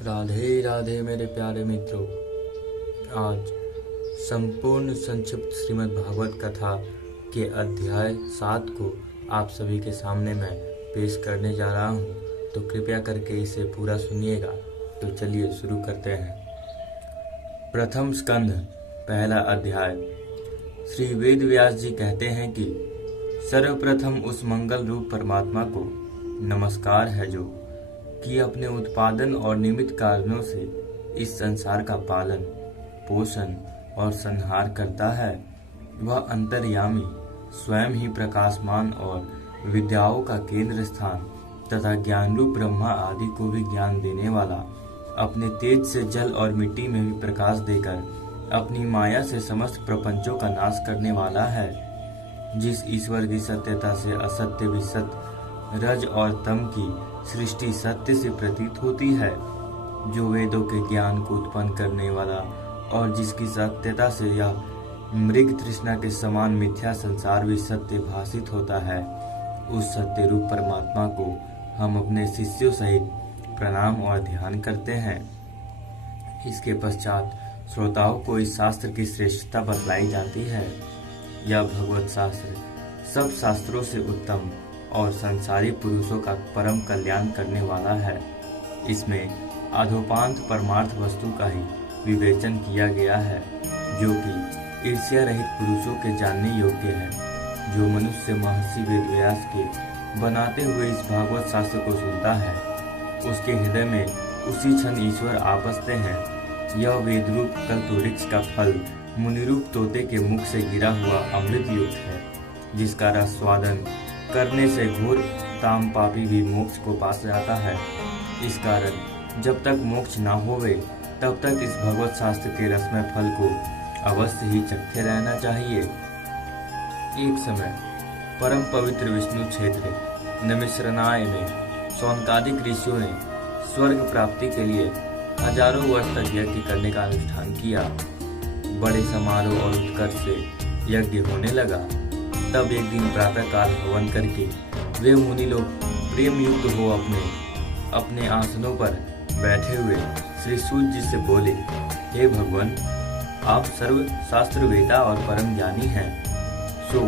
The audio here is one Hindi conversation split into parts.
राधे राधे मेरे प्यारे मित्रों। आज संपूर्ण संक्षिप्त श्रीमद् भागवत कथा के अध्याय 7 को आप सभी के सामने मैं पेश करने जा रहा हूँ, तो कृपया करके इसे पूरा सुनिएगा। तो चलिए शुरू करते हैं। प्रथम स्कंध पहला अध्याय। श्री वेद व्यास जी कहते हैं कि सर्वप्रथम उस मंगल रूप परमात्मा को नमस्कार है जो कि अपने उत्पादन और निमित्त कारणों से इस संसार का पालन, पोषण और संहार करता है। वह अंतर्यामी, स्वयं ही प्रकाशमान और विद्याओं का केंद्र स्थान तथा ज्ञान रूप ब्रह्मा आदि को भी ज्ञान देने वाला, अपने तेज से जल और मिट्टी में भी प्रकाश देकर अपनी माया से समस्त प्रपंचों का नाश करने वाला है। जिस ईश्वर की सत्यता से असत्य भी सत्य, रज और तम की सृष्टि सत्य से प्रतीत होती है, जो वेदों के ज्ञान को उत्पन्न करने वाला और जिसकी सत्यता से यह मृग तृष्णा के समान मिथ्या संसार भी सत्य भाषित होता है, उस सत्य रूप परमात्मा को हम अपने शिष्यों सहित प्रणाम और ध्यान करते हैं। इसके पश्चात श्रोताओं को इस शास्त्र की श्रेष्ठता बतलाई जाती है। यह भगवत शास्त्र सब शास्त्रों से उत्तम और संसारी पुरुषों का परम कल्याण करने वाला है। इसमें अधोपांत परमार्थ वस्तु का ही विवेचन किया गया है, जो कि ईर्ष्या रहित पुरुषों के जानने योग्य है। जो मनुष्य महर्षि वेदव्यास के बनाते हुए इस भागवत शास्त्र को सुनता है, उसके हृदय में उसी क्षण ईश्वर आ बसते हैं। यह वेदरूप कल्पवृक्ष का फल मुनिरूप तोते के मुख से गिरा हुआ अमृत युक्त है, जिसका रस स्वादन करने से घोर ताम पापी भी मोक्ष को पा जाता है। इस कारण जब तक मोक्ष न होवे तब तक इस भगवत शास्त्र के रसमय फल को अवश्य ही चखते रहना चाहिए। एक समय परम पवित्र विष्णु क्षेत्र नमिश्रनाय में शौनकादिक ऋषियों ने स्वर्ग प्राप्ति के लिए हजारों वर्ष तक यज्ञ करने का अनुष्ठान किया। बड़े समारोह और उत्कर्ष से यज्ञ होने लगा। तब एक दिन प्रातःकाल हवन करके वे मुनि लोग प्रेम युक्त हो अपने आसनों पर बैठे हुए श्री सूत जी से बोले, हे भगवान, आप सर्व शास्त्र वेता और परम ज्ञानी हैं, सो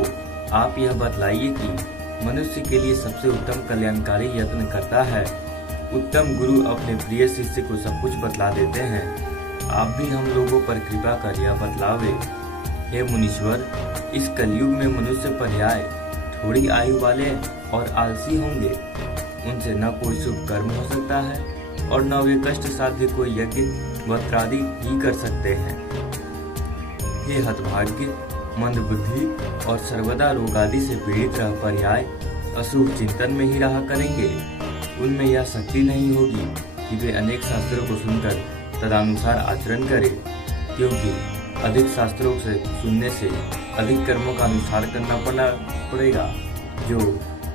आप यह बतलाइए कि मनुष्य के लिए सबसे उत्तम कल्याणकारी यत्न करता है। उत्तम गुरु अपने प्रिय शिष्य को सब कुछ बतला देते हैं, आप भी हम लोगों पर कृपा कर यह बतलावे। हे मुनीश्वर, इस कलयुग में मनुष्य पर्याय थोड़ी आयु वाले और आलसी होंगे। उनसे न कोई शुभ कर्म हो सकता है और न वे कष्ट साध्य कोई यज्ञ वस्त्रादि ही कर सकते हैं। हे हतभाग्य, मंद बुद्धि और सर्वदा रोग आदि से पीड़ित रह पर्याय अशुभ चिंतन में ही रहा करेंगे। उनमें यह शक्ति नहीं होगी कि वे अनेक शास्त्रों को सुनकर तदनुसार आचरण करें, क्योंकि अधिक शास्त्रों से सुनने से अधिक कर्मों का अनुसार करना पड़ेगा, जो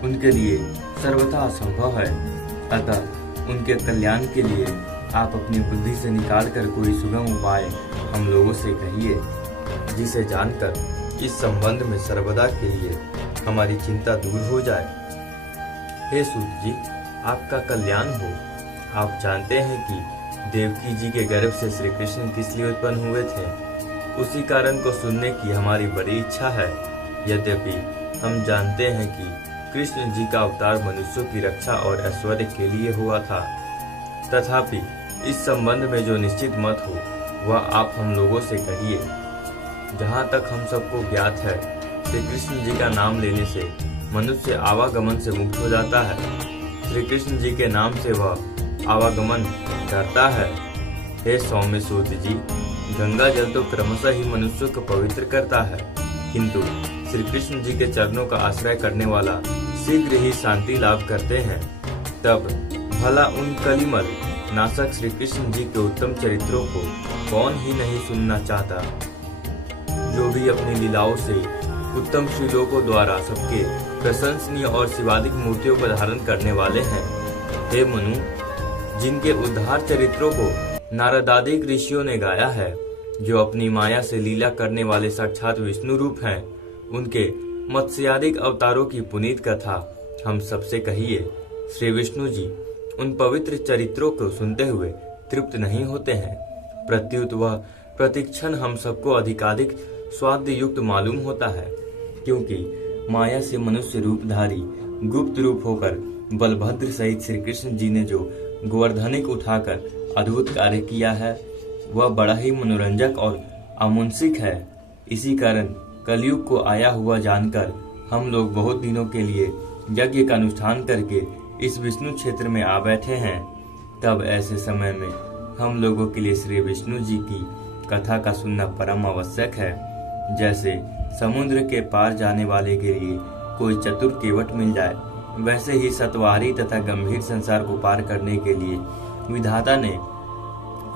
उनके लिए सर्वथा असंभव है। अतः उनके कल्याण के लिए आप अपनी बुद्धि से निकालकर कोई सुगम उपाय हम लोगों से कहिए, जिसे जानकर इस संबंध में सर्वदा के लिए हमारी चिंता दूर हो जाए। हे सूत जी, आपका कल्याण हो। आप जानते हैं कि देवकी जी के गर्भ से श्री कृष्ण किस लिए उत्पन्न हुए थे। उसी कारण को सुनने की हमारी बड़ी इच्छा है। यद्यपि हम जानते हैं कि कृष्ण जी का अवतार मनुष्यों की रक्षा और ऐश्वर्य के लिए हुआ था, तथापि इस संबंध में जो निश्चित मत हो वह आप हम लोगों से कहिए। जहाँ तक हम सबको ज्ञात है, श्री कृष्ण जी का नाम लेने से मनुष्य आवागमन से मुक्त हो जाता है। श्री कृष्ण जी के नाम से वह आवागमन करता है। हे सौम्य सूत जी, गंगा जल तो क्रमशः ही मनुष्य को पवित्र करता है, किंतु श्री कृष्ण जी के चरणों का आश्रय करने वाला शीघ्र ही शांति लाभ करते हैं। तब भला उन कलिमल नाशक श्री कृष्ण जी के उत्तम चरित्रों को कौन ही नहीं सुनना चाहता, जो भी अपनी लीलाओं से उत्तम श्रीलोकों द्वारा सबके प्रशंसनीय और शिवादिक मूर्तियों को धारण करने वाले हैं। हे मनु, जिनके उद्धार चरित्रों को नारदादिक ऋषियों ने गाया है, जो अपनी माया से लीला करने वाले साक्षात विष्णु रूप हैं, उनके मत्स्यादिक अवतारों की पुनीत कथा हम सबसे कहिए। श्री विष्णु जी उन पवित्र चरित्रों को सुनते हुए तृप्त नहीं होते हैं। प्रत्युत वह प्रतिक्षण हम सबको अधिकाधिक स्वाद्य युक्त मालूम होता है, क्योंकि माया से मनुष्य रूपधारी गुप्त रूप होकर बलभद्र सहित श्री कृष्ण जी ने जो गोवर्धनिक उठाकर अद्भुत कार्य किया है, वह बड़ा ही मनोरंजक और आमुंसिक है। इसी कारण कलयुग को आया हुआ जानकर हम लोग बहुत दिनों के लिए यज्ञ का अनुष्ठान करके इस विष्णु क्षेत्र में आ बैठे हैं। तब ऐसे समय में हम लोगों के लिए श्री विष्णु जी की कथा का सुनना परम आवश्यक है। जैसे समुद्र के पार जाने वाले के लिए कोई चतुर केवट मिल जाए, वैसे ही सतवारी तथा गंभीर संसार को पार करने के लिए विधाता ने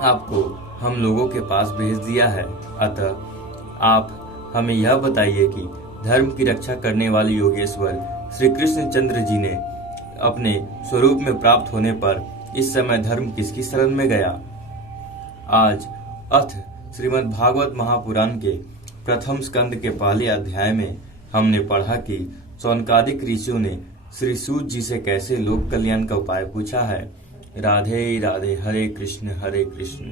आपको हम लोगों के पास भेज दिया है। अतः आप हमें यह बताइए कि धर्म की रक्षा करने वाले योगेश्वर श्री कृष्णचंद्र जी ने अपने स्वरूप में प्राप्त होने पर इस समय धर्म किसकी शरण में गया। आज अथ श्रीमद् भागवत महापुराण के प्रथम स्कंद के पहले अध्याय में हमने पढ़ा कि शौनकादिक ऋषियों ने श्री सूत जी से कैसे लोक कल्याण का उपाय पूछा है। राधे राधे, हरे कृष्ण हरे कृष्ण।